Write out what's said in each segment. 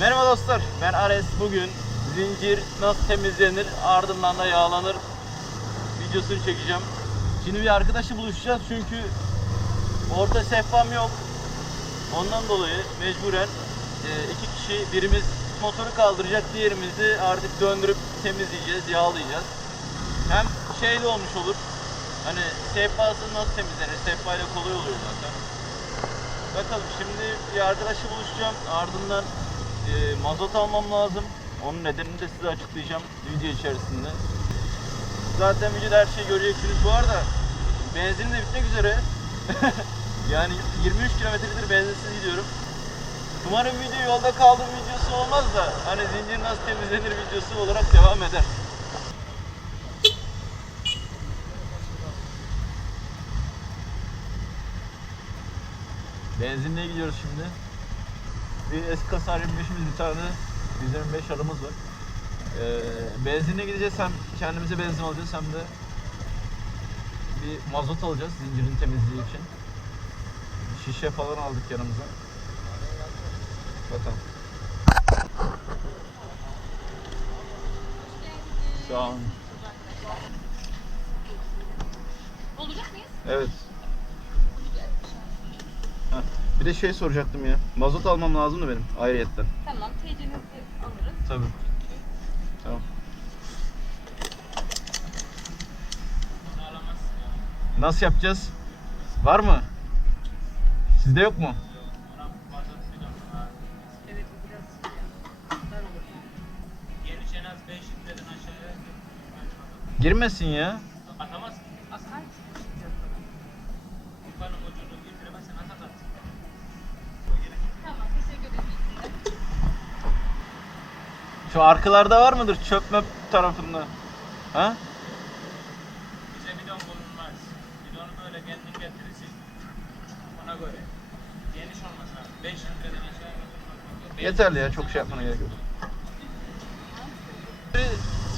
Merhaba dostlar, ben Ares. Bugün zincir nasıl temizlenir, ardından da yağlanır videosunu çekeceğim. Şimdi bir arkadaşla buluşacağız çünkü orta sehpam yok. Ondan dolayı mecburen e, iki kişi, birimiz motoru kaldıracak, diğerimiz de artık döndürüp temizleyeceğiz, yağlayacağız. Hem şey de olmuş olur, hani sehpası nasıl temizlenir, sehpayla kolay oluyor zaten. Bakalım şimdi bir arkadaşla buluşacağım. Ardından e, mazot almam lazım. Onun nedenini de size açıklayacağım video içerisinde. Zaten videoda her şeyi göreceksiniz. Bu arada benzinim de bitmek üzere. yani 23 kilometredir benzinsiz gidiyorum. Umarım video yolda kaldığım videosu olmaz da hani zincir nasıl temizlenir videosu olarak devam eder. Benzinliğe gidiyoruz şimdi. Bir eski kasar 25'imiz bir tane 125 arımız var. Ee, benzinliğe gideceğiz hem kendimize benzin alacağız hem de bir mazot alacağız zincirin temizliği için. Şişe falan aldık yanımıza. Bakalım. Sağ olun. Olacak mıyız? Evet. Bir de şey soracaktım ya. Mazot almam lazım da benim ayrıyetten. Tamam, TC'nizi alırız. Tabii. Tamam. Nasıl yapacağız? Var mı? Sizde yok mu? Evet, bu biraz dar olur. Geniş en az 5 litreden aşağıya Girmesin ya. Şu arkalarda var mıdır çöp möp tarafında? Ha? Bize bidon bulunmaz. Bidonu böyle kendin getirirsin. Ona göre. Geniş olmaz lazım. 5 litreden aşağıya götürmek yok. Yeterli ya çok şey yapmana gerek yok.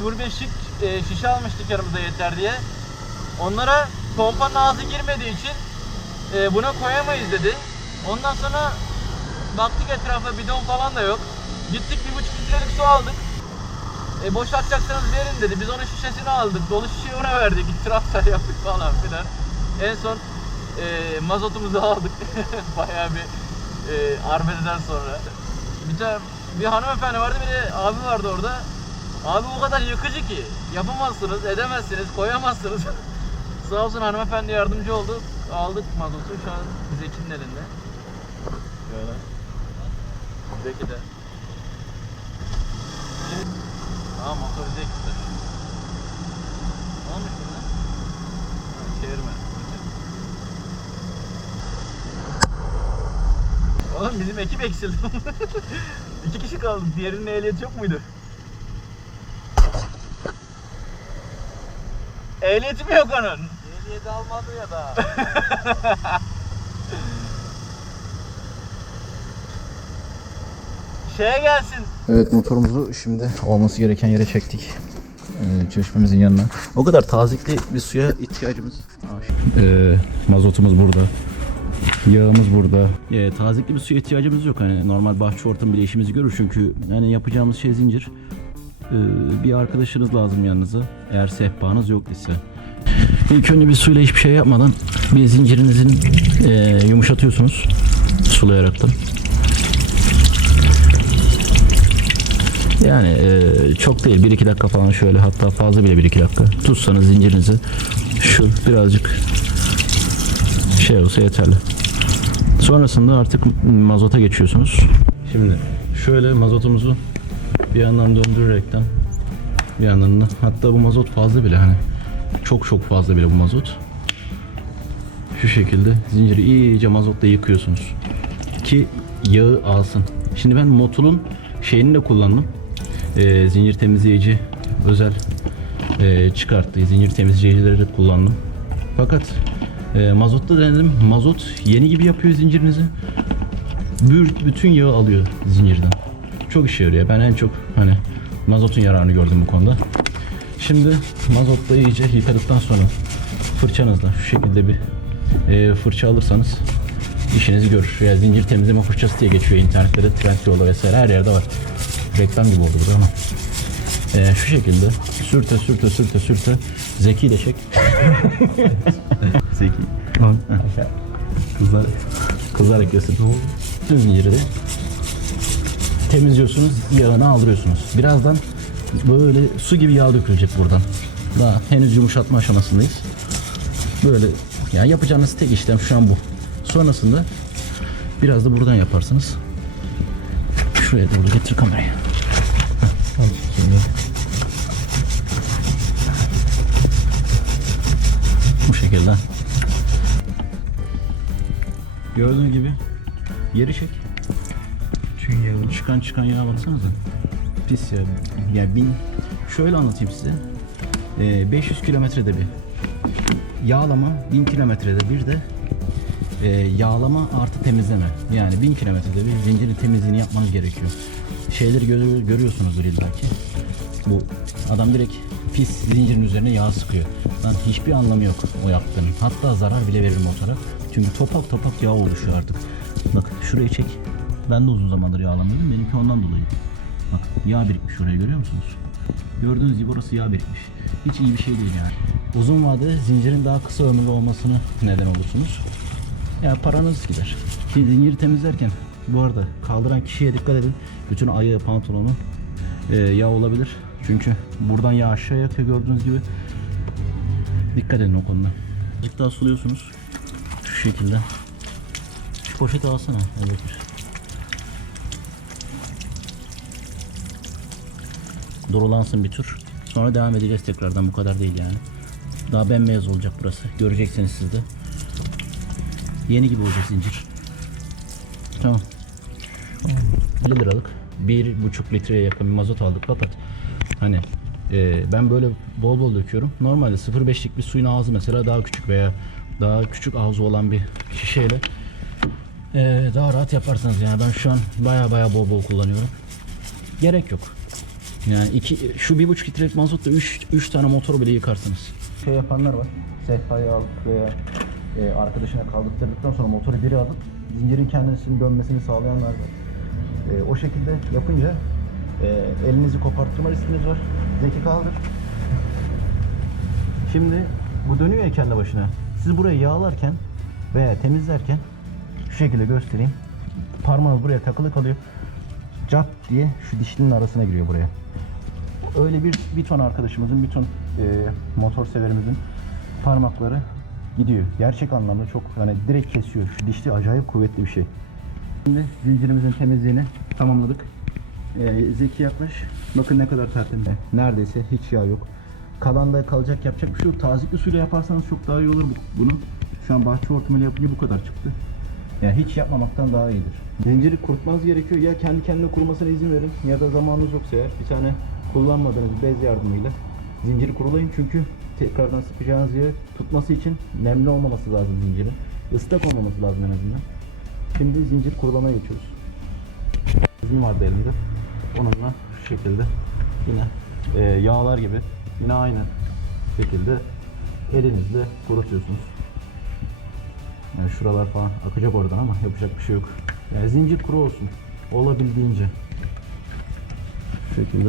05'lik e, şişe almıştık yanımıza yeter diye. Onlara pompanın ağzı girmediği için e, buna koyamayız dedi. Ondan sonra baktık etrafa bidon falan da yok. Gittik bir buçuk litrelik su aldık. E, boşaltacaksanız verin dedi. Biz onun şişesini aldık. Dolu şişeyi ona verdik. İtiraflar yaptık falan filan. En son e, mazotumuzu aldık. Bayağı bir e, arbededen sonra. Bir tane bir hanımefendi vardı bir de abi vardı orada. Abi o kadar yıkıcı ki yapamazsınız, edemezsiniz, koyamazsınız. Sağ olsun hanımefendi yardımcı oldu. Aldık mazotu şu an Zeki'nin elinde. Şöyle. Zeki de. Şimdi... Aa motor Zeki'de. Ne olmuş bunda? Ha, çevirme. Oğlum bizim ekip eksildi. İki kişi kaldı. Diğerinin ehliyeti yok muydu? Ehliyeti mi yok onun? Ehliyeti almadı ya da. Şeye gelsin. Evet motorumuzu şimdi olması gereken yere çektik. Ee, çeşmemizin yanına. O kadar tazikli bir suya ihtiyacımız. Ee, mazotumuz burada. Yağımız burada. Ee, tazikli bir suya ihtiyacımız yok. Hani normal bahçe ortamı bile işimizi görür çünkü yani yapacağımız şey zincir. Ee, bir arkadaşınız lazım yanınıza. Eğer sehpanız yok ise. İlk önce bir suyla hiçbir şey yapmadan bir zincirinizin e, yumuşatıyorsunuz sulayaraktan. Yani e, çok değil 1-2 dakika falan şöyle hatta fazla bile 1-2 dakika tutsanız zincirinizi şu birazcık şey olsa yeterli. Sonrasında artık mazota geçiyorsunuz. Şimdi şöyle mazotumuzu bir yandan döndürerekten bir yandan da hatta bu mazot fazla bile hani çok çok fazla bile bu mazot. Şu şekilde zinciri iyice mazotla yıkıyorsunuz ki yağı alsın. Şimdi ben Motul'un şeyini de kullandım. Ee, zincir temizleyici özel e, çıkarttığı zincir temizleyicileri kullandım. Fakat e, mazotta denedim. Mazot yeni gibi yapıyor zincirinizi. Bütün yağı alıyor zincirden. Çok işe yarıyor. Ben en çok hani mazotun yararını gördüm bu konuda. Şimdi mazotla iyice yıkadıktan sonra fırçanızla şu şekilde bir e, fırça alırsanız işinizi görür. Ya zincir temizleme fırçası diye geçiyor internette de Trendyol'da vesaire her yerde var. Reklam gibi oldu bu ama. Ee, şu şekilde sürte sürte sürte sürte Zeki de çek. Zeki. Kızlar kızlar eklesin. Tüm zinciri de temizliyorsunuz, yağını aldırıyorsunuz. Birazdan böyle su gibi yağ dökülecek buradan. Daha henüz yumuşatma aşamasındayız. Böyle yani yapacağınız tek işlem şu an bu. Sonrasında biraz da buradan yaparsınız. Şuraya doğru getir kamerayı. Şimdi. Bu şekilde. Gördüğünüz gibi yeri çek. Çünkü yağı. Çıkan çıkan yağa baksanıza. Pis ya. Ya bin şöyle anlatayım size. Ee, 500 kilometrede bir yağlama, 1000 kilometrede bir de e, yağlama artı temizleme. Yani 1000 kilometrede bir zincirin temizliğini yapmanız gerekiyor. Şeyleri gör- görüyorsunuzdur illa ki. Bu adam direkt pis zincirin üzerine yağ sıkıyor. Lan hiçbir anlamı yok o yaptığının. Hatta zarar bile verir motora. Çünkü topak topak yağ oluşuyor artık. Bak şurayı çek. Ben de uzun zamandır yağlamıyordum. Benimki ondan dolayı. Bak yağ birikmiş oraya görüyor musunuz? Gördüğünüz gibi orası yağ birikmiş. Hiç iyi bir şey değil yani. Uzun vadede zincirin daha kısa ömürlü olmasını neden olursunuz. Ya paranız gider. Ki zinciri temizlerken bu arada kaldıran kişiye dikkat edin. Bütün ayağı, pantolonu e, yağ olabilir. Çünkü buradan yağ aşağıya akıyor gördüğünüz gibi. Dikkat edin o konuda. Azıcık daha suluyorsunuz. Şu şekilde. Şu poşeti alsana. Evet. Durulansın bir tur. Sonra devam edeceğiz tekrardan. Bu kadar değil yani. Daha bembeyaz olacak burası. Göreceksiniz siz de. Yeni gibi olacak zincir. Tamam. 50 liralık. 1,5 litreye yakın bir mazot aldık fakat hani e, ben böyle bol bol döküyorum. Normalde 0,5'lik bir suyun ağzı mesela daha küçük veya daha küçük ağzı olan bir şişeyle e, daha rahat yaparsınız yani ben şu an baya baya bol bol kullanıyorum. Gerek yok. Yani iki, şu bir buçuk litrelik mazotla 3 3 tane motoru bile yıkarsınız. Şey yapanlar var. Sehpayı alıp veya e, arkadaşına kaldırdıktan sonra motoru biri alıp zincirin kendisinin dönmesini sağlayanlar var. E, o şekilde yapınca e, elinizi koparttırma riskiniz var. Zeki kaldır. Şimdi bu dönüyor ya kendi başına. Siz burayı yağlarken veya temizlerken şu şekilde göstereyim. Parmağınız buraya takılı kalıyor. Cap diye şu dişlinin arasına giriyor buraya. Öyle bir bir ton arkadaşımızın, bir ton e, motor severimizin parmakları gidiyor. Gerçek anlamda çok hani direkt kesiyor. Şu dişli acayip kuvvetli bir şey. Şimdi zincirimizin temizliğini tamamladık. Ee, Zeki yaklaş. Bakın ne kadar tertemiz. Neredeyse hiç yağ yok. Kalan da kalacak yapacak bir şey yok. Tazikli suyla yaparsanız çok daha iyi olur bu- bunu. Şu an bahçe hortumuyla yapınca bu kadar çıktı. Yani hiç yapmamaktan daha iyidir. Zinciri kurutmanız gerekiyor. Ya kendi kendine kurumasına izin verin ya da zamanınız yoksa eğer bir tane kullanmadığınız bez yardımıyla zinciri kurulayın çünkü tekrardan sıkacağınız yeri tutması için nemli olmaması lazım zincirin. Islak olmaması lazım en azından. Şimdi zincir kurulamaya geçiyoruz. Bizim vardı elimde. Onunla şu şekilde yine e, yağlar gibi yine aynı şekilde elinizle kurutuyorsunuz. Yani şuralar falan akacak oradan ama yapacak bir şey yok. Yani zincir kuru olsun. Olabildiğince. Şu şekilde.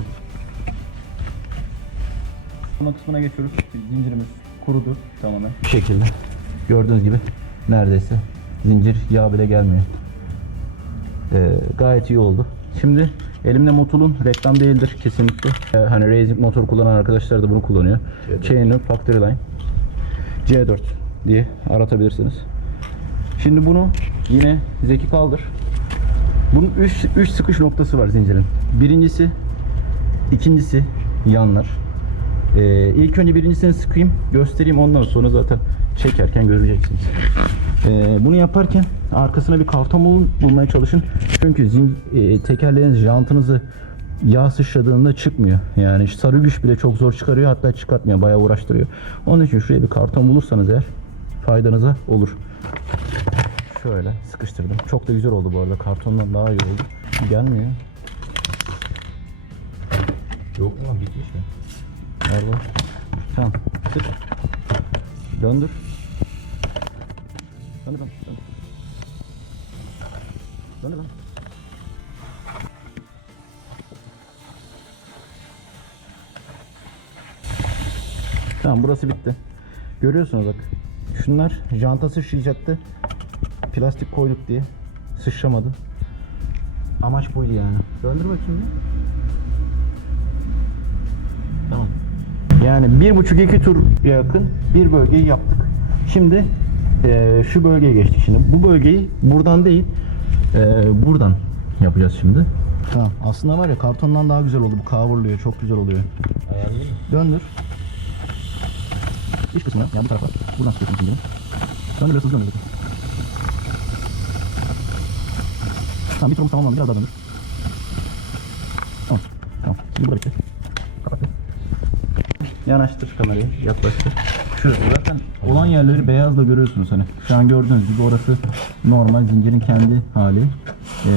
Ana kısmına geçiyoruz. Zincirimiz kurudu tamamen. Bu şekilde. Gördüğünüz gibi neredeyse zincir yağ bile gelmiyor. Ee, gayet iyi oldu. Şimdi elimde Motul'un reklam değildir kesinlikle. Ee, hani racing motor kullanan arkadaşlar da bunu kullanıyor. Chainer Factory Line C4 diye aratabilirsiniz. Şimdi bunu yine Zeki kaldır. Bunun 3 3 sıkış noktası var zincirin. Birincisi, ikincisi yanlar. Ee, ilk önce birincisini sıkayım, göstereyim ondan sonra zaten çekerken göreceksiniz. Ee, bunu yaparken arkasına bir karton bulun- bulmaya çalışın. Çünkü zin, e, tekerleriniz jantınızı yağ sıçradığında çıkmıyor. Yani sarı güç bile çok zor çıkarıyor hatta çıkartmıyor bayağı uğraştırıyor. Onun için şuraya bir karton bulursanız eğer faydanıza olur. Şöyle sıkıştırdım. Çok da güzel oldu bu arada. Kartondan daha iyi oldu. Gelmiyor. Yok lan bitmiş mi? Nerede? Tamam. Sık. Döndür, döndür, döndür. Döndür lan. Tamam burası bitti. Görüyorsunuz bak. Şunlar janta sıçrayacaktı. Plastik koyduk diye. Sıçramadı. Amaç buydu yani. Döndür bakayım bir. Tamam. Yani bir buçuk iki tur yakın bir bölgeyi yaptık. Şimdi eee, şu bölgeye geçtik şimdi. Bu bölgeyi buradan değil eee, buradan yapacağız şimdi. Tamam. Aslında var ya kartondan daha güzel oldu. Bu kavurluyor. Çok güzel oluyor. Ayarlayayım mı? Döndür. İç kısmına, yani bu tarafa. Buradan sıkıyorsun şimdi. Döndür biraz hızlı döndür. Tamam bir turumuz tamamlandı. Biraz daha döndür. Tamam. Tamam. Şimdi burada bitti. Kapat. Yanaştır kamerayı. Yaklaştır. Şurası zaten olan yerleri beyazla görüyorsunuz hani. Şu an gördüğünüz gibi orası normal zincirin kendi hali. Ee,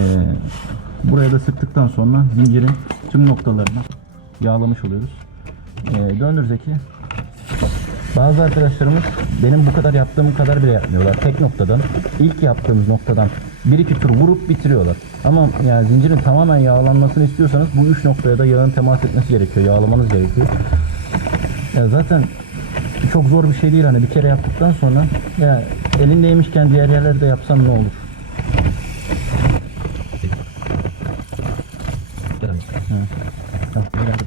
buraya da sıktıktan sonra zincirin tüm noktalarını yağlamış oluyoruz. Ee, döndür Zeki. Bazı arkadaşlarımız benim bu kadar yaptığım kadar bile yapmıyorlar. Tek noktadan, ilk yaptığımız noktadan bir iki tur vurup bitiriyorlar. Ama yani zincirin tamamen yağlanmasını istiyorsanız bu üç noktaya da yağın temas etmesi gerekiyor. Yağlamanız gerekiyor. Ya zaten çok zor bir şey değil hani bir kere yaptıktan sonra ya elindeymişken diğer yerlerde yapsan ne olur?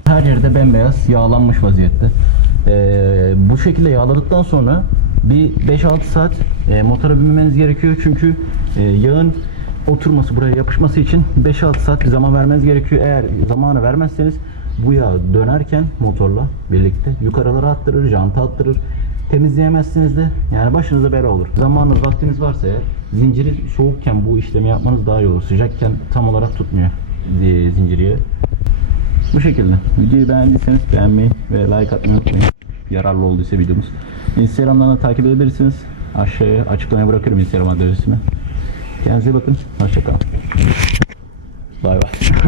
Her yerde bembeyaz yağlanmış vaziyette. Ee, bu şekilde yağladıktan sonra bir 5-6 saat e, motora binmeniz gerekiyor çünkü e, yağın oturması buraya yapışması için 5-6 saat bir zaman vermeniz gerekiyor. Eğer zamanı vermezseniz bu yağ dönerken motorla birlikte yukarılara attırır, janta attırır. Temizleyemezsiniz de yani başınıza bela olur. Zamanınız, vaktiniz varsa eğer zinciri soğukken bu işlemi yapmanız daha iyi olur. Sıcakken tam olarak tutmuyor zinciriye. Bu şekilde. Videoyu beğendiyseniz beğenmeyi ve like atmayı unutmayın. Yararlı olduysa videomuz. Instagram'dan da takip edebilirsiniz. Aşağıya açıklamaya bırakırım Instagram adresimi. Kendinize bakın. Hoşçakalın. Bay bay.